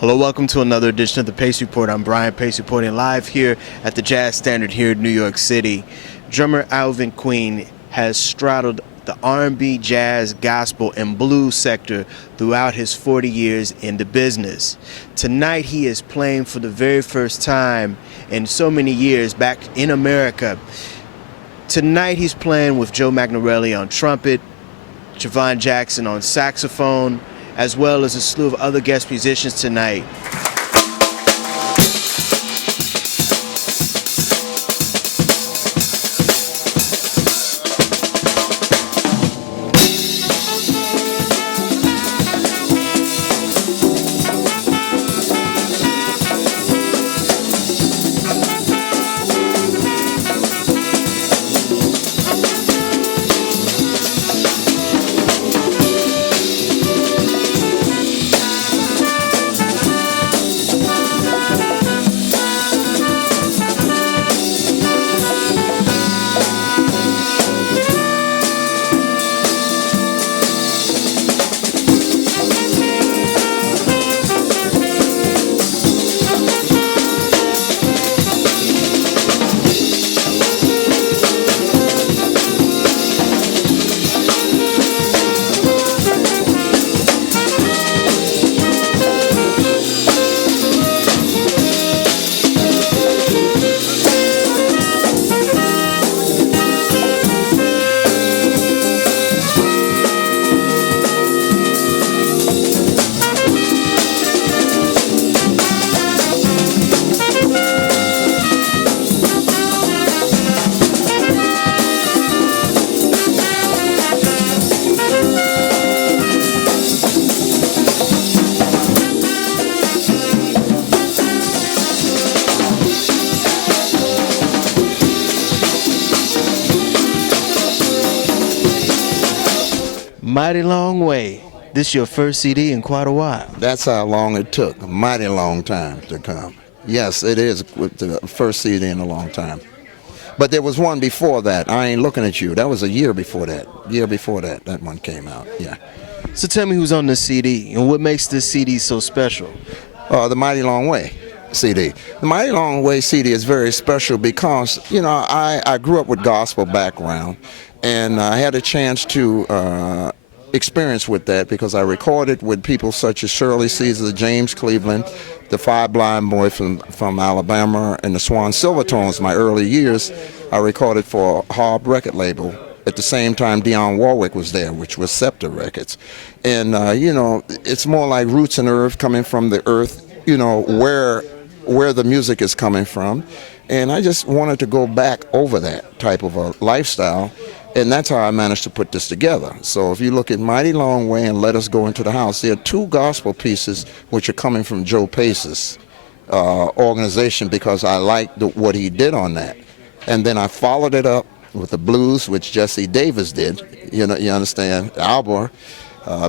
Hello, welcome to another edition of the Pace Report. I'm Brian Pace reporting live here at the Jazz Standard here in New York City. Drummer Alvin Queen has straddled the R&B, jazz, gospel, and blues sector throughout his 40 years in the business. Tonight he is playing for the very first time in so many years back in America. Tonight he's playing with Joe Mangnarelli on trumpet, Javon Jackson on saxophone, as well as a slew of other guest musicians tonight. Mighty long way. This your first CD in quite a while. That's how long it took. A mighty long time to come. Yes, it is the first CD in a long time. But there was one before that. I ain't looking at you. That was a year before that. That one came out. Yeah. So tell me who's on this CD and what makes this CD so special? The Mighty Long Way CD. The Mighty Long Way CD is very special because, I grew up with gospel background, and I had a chance to experience with that because I recorded with people such as Shirley Caesar, James Cleveland, the Five Blind Boys from Alabama, and the Swan Silvertones. My early years, I recorded for a Harb record label. At the same time, Dionne Warwick was there, which was Scepter Records. And, it's more like roots and earth, coming from the earth, where the music is coming from. And I just wanted to go back over that type of a lifestyle. And that's how I managed to put this together. So if you look at Mighty Long Way and Let Us Go Into the House, there are two gospel pieces which are coming from Joe Pace's organization because I liked what he did on that. And then I followed it up with the blues, which Jesse Davis did. You understand? Albor,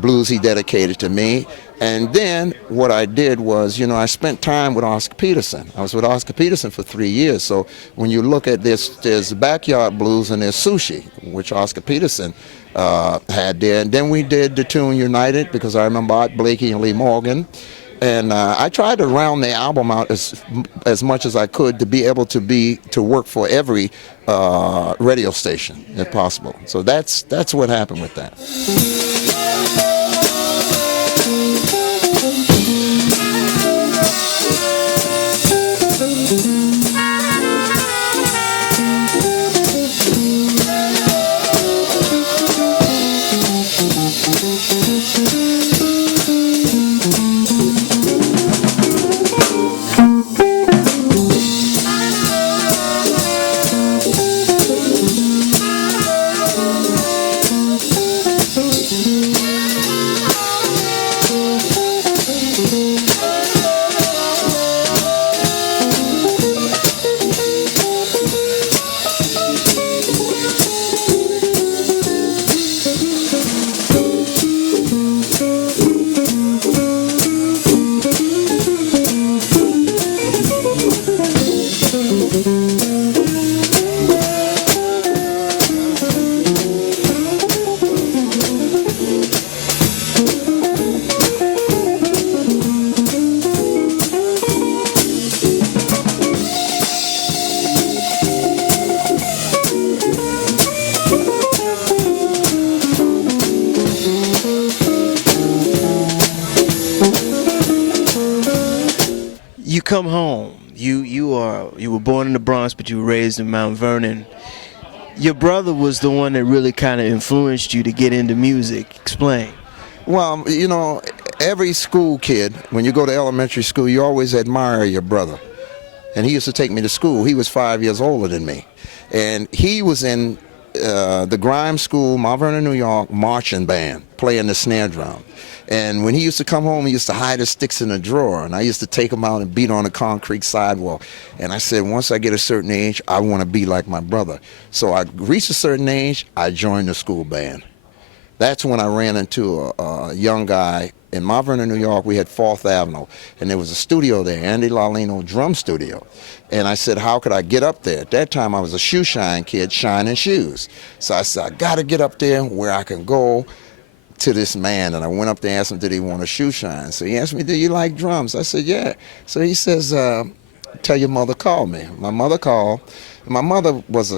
blues he dedicated to me. And then what I did was, I spent time with Oscar Peterson. I was with Oscar Peterson for 3 years. So when you look at this, there's Backyard Blues and there's Sushi, which Oscar Peterson had there. And then we did the tune United because I remember Art Blakey and Lee Morgan. And I tried to round the album out as much as I could to be able to work for every radio station if possible. So that's what happened with that. come home. You were born in the Bronx, but you were raised in Mount Vernon. Your brother was the one that really kind of influenced you to get into music. Explain. Well, every school kid, when you go to elementary school, you always admire your brother. And he used to take me to school. He was 5 years older than me. And he was in the Grimes School, Mount Vernon, New York, marching band, playing the snare drum. And when he used to come home, he used to hide his sticks in a drawer. And I used to take them out and beat on the concrete sidewalk. And I said, once I get a certain age, I want to be like my brother. So I reached a certain age, I joined the school band. That's when I ran into a young guy. In Mount Vernon, New York, we had 4th Avenue, and there was a studio there, Andy Lalino drum studio. And I said, how could I get up there? At that time, I was a shoe shine kid, shining shoes. So I said, I got to get up there where I can go to this man. And I went up there and asked him, did he want a shoe shine? So he asked me, do you like drums? I said, yeah. So he says, tell your mother call me. My mother called. My mother was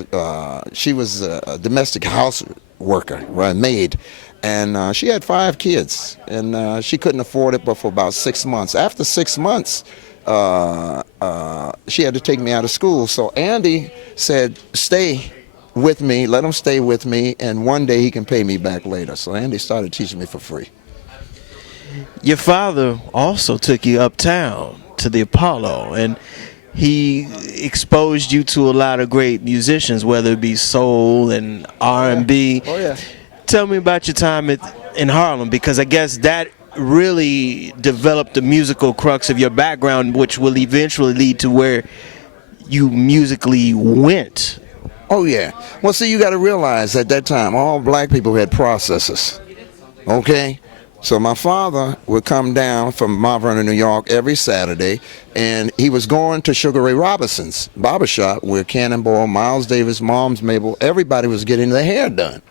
she was a domestic house worker, right, maid. And she had 5 kids, and she couldn't afford it but for about 6 months. After 6 months, she had to take me out of school. So Andy said, stay with me, let him stay with me, and one day he can pay me back later. So Andy started teaching me for free. Your father also took you uptown to the Apollo, and he exposed you to a lot of great musicians, whether it be soul and R&B. Oh, yeah. Tell me about your time in Harlem, because I guess that really developed the musical crux of your background, which will eventually lead to where you musically went. Oh, yeah. Well, see, you got to realize at that time, all black people had processors, okay? So my father would come down from Mount Vernon, New York every Saturday, and he was going to Sugar Ray Robinson's barbershop where Cannonball, Miles Davis, Moms Mabel, everybody was getting their hair done.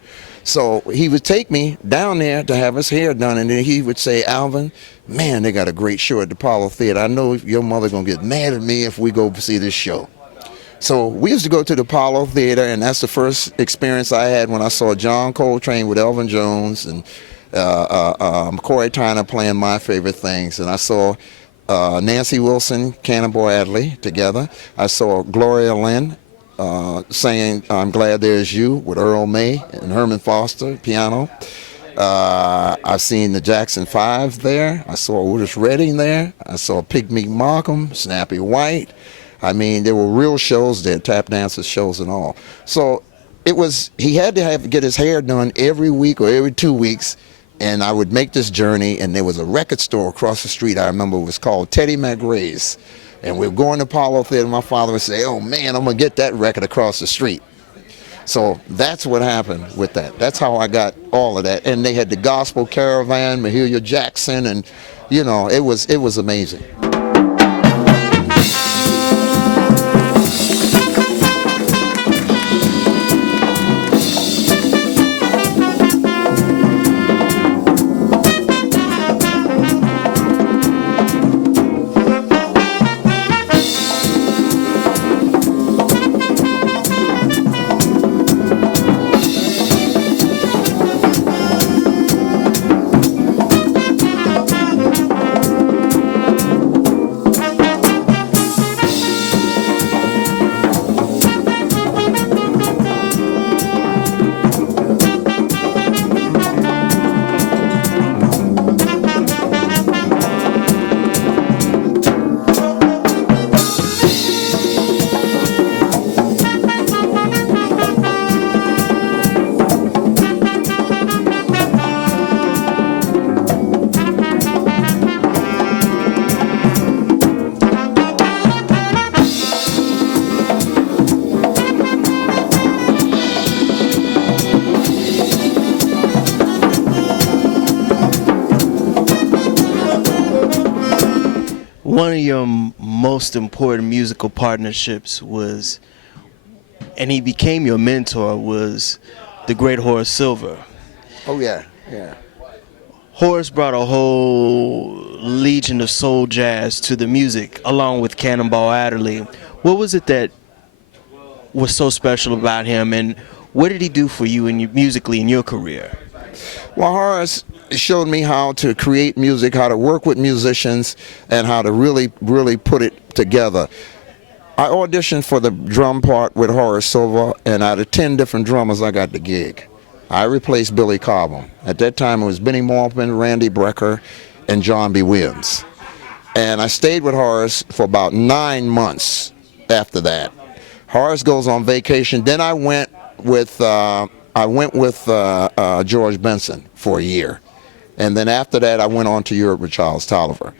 So he would take me down there to have his hair done, and then he would say, Alvin, man, they got a great show at the Apollo Theater. I know your mother going to get mad at me if we go see this show. So we used to go to the Apollo Theater, and that's the first experience I had when I saw John Coltrane with Elvin Jones and Corey Tyner playing My Favorite Things. And I saw Nancy Wilson, Cannonball Adderley together. I saw Gloria Lynn singing I'm Glad There's You with Earl May and Herman Foster, piano. I've seen the Jackson 5 there. I saw Otis Redding there. I saw Pygmy Markham, Snappy White. I mean, there were real shows there, tap dancers shows and all. So it was, he had to get his hair done every week or every 2 weeks, and I would make this journey, and there was a record store across the street, I remember it was called Teddy McRae's. And we were going to Apollo Theater, and my father would say, oh man, I'm gonna get that record across the street. So that's what happened with that. That's how I got all of that. And they had the gospel caravan, Mahalia Jackson, and you know, it was amazing. One of your most important musical partnerships was, and he became your mentor, was the great Horace Silver. Oh yeah, yeah. Horace brought a whole legion of soul jazz to the music, along with Cannonball Adderley. What was it that was so special about him, and what did he do for you musically in your career? Well, Horace showed me how to create music, how to work with musicians, and how to really put it together. I auditioned for the drum part with Horace Silver, and out of 10 different drummers, I got the gig. I replaced Billy Cobham. At that time, it was Benny Maupin, Randy Brecker, and John B. Williams. And I stayed with Horace for about 9 months after that. Horace goes on vacation. Then I went with George Benson for a year. And then after that, I went on to Europe with Charles Tolliver.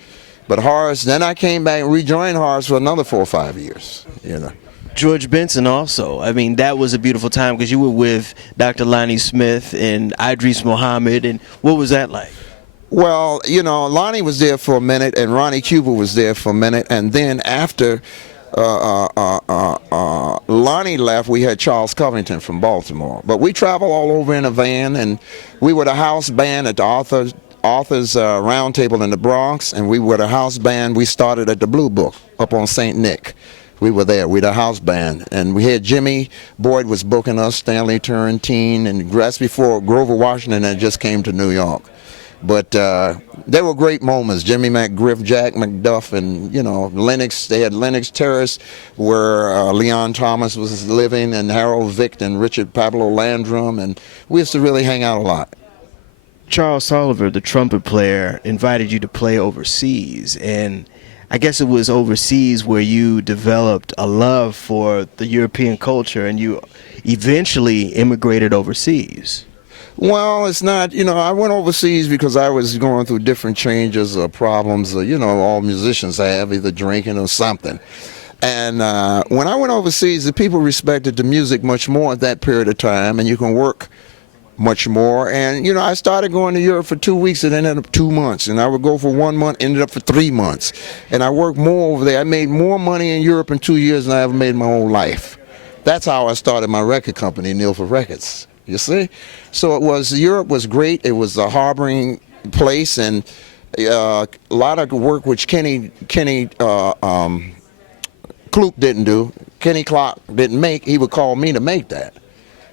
But Horace, then I came back and rejoined Horace for another 4 or 5 years, you know. George Benson also. I mean, that was a beautiful time because you were with Dr. Lonnie Smith and Idris Muhammad. And what was that like? Well, you know, Lonnie was there for a minute, and Ronnie Cuba was there for a minute, and then after Lonnie left, we had Charles Covington from Baltimore. But we traveled all over in a van, and we were the house band at the Authors Round Table in the Bronx, and we were the house band. We started at the Blue Book up on St. Nick. We were there. We the house band, and we had Jimmy Boyd was booking us, Stanley Turrentine, and that's before Grover Washington had just came to New York. But they were great moments. Jimmy McGriff, Jack McDuff, and, you know, Lennox. They had Lennox Terrace where Leon Thomas was living, and Harold Vick and Richard Pablo Landrum, and we used to really hang out a lot. Charles Tolliver, the trumpet player, invited you to play overseas, and I guess it was overseas where you developed a love for the European culture, and you eventually immigrated overseas. Well, it's not, you know, I went overseas because I was going through different changes or problems, you know, all musicians have, either drinking or something. And when I went overseas, the people respected the music much more at that period of time, and you can work much more. And, you know, I started going to Europe for 2 weeks and ended up 2 months. And I would go for 1 month, ended up for 3 months. And I worked more over there. I made more money in Europe in 2 years than I ever made in my whole life. That's how I started my record company, Neilford Records. You see? So Europe was great. It was a harboring place, and a lot of work which Kenny Klook didn't do, Kenny Clarke didn't make. He would call me to make that.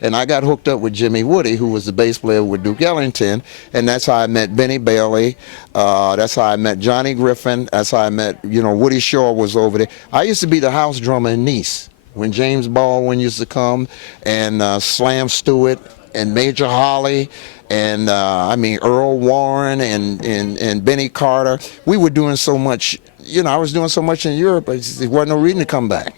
And I got hooked up with Jimmy Woody, who was the bass player with Duke Ellington, and that's how I met Benny Bailey. That's how I met Johnny Griffin. That's how I met, you know, Woody Shaw was over there. I used to be the house drummer in Nice when James Baldwin used to come, and Slam Stewart and Major Holly, and I mean Earl Warren and Benny Carter. We were doing so much, you know, I was doing so much in Europe, there wasn't no reason to come back.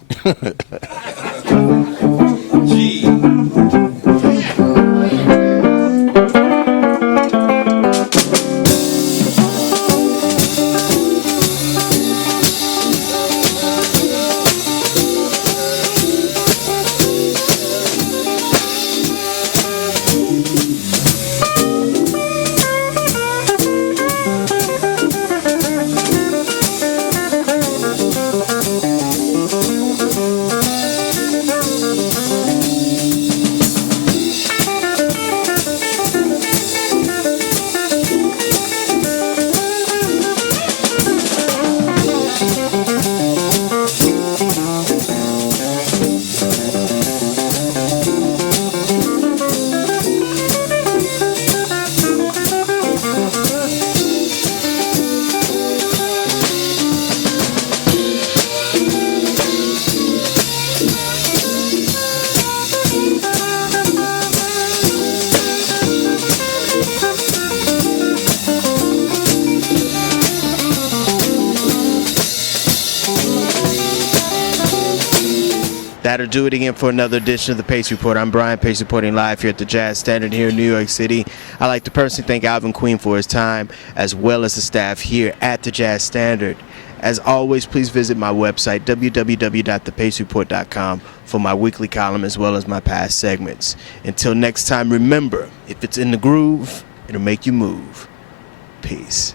That'll do it again for another edition of the Pace Report. I'm Brian Pace, reporting live here at the Jazz Standard here in New York City. I'd like to personally thank Alvin Queen for his time, as well as the staff here at the Jazz Standard. As always, please visit my website, www.thepacereport.com, for my weekly column as well as my past segments. Until next time, remember, if it's in the groove, it'll make you move. Peace.